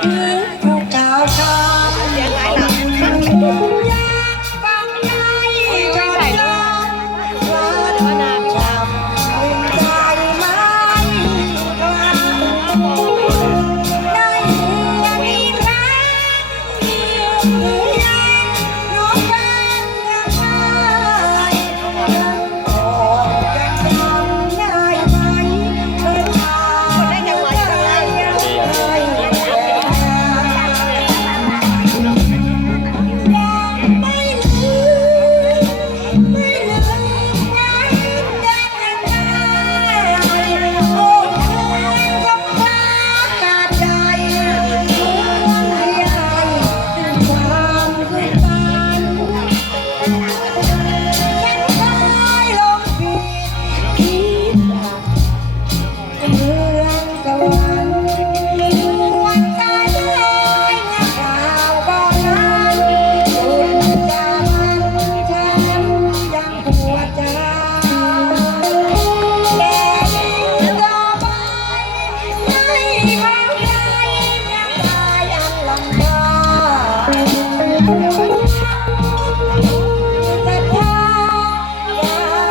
别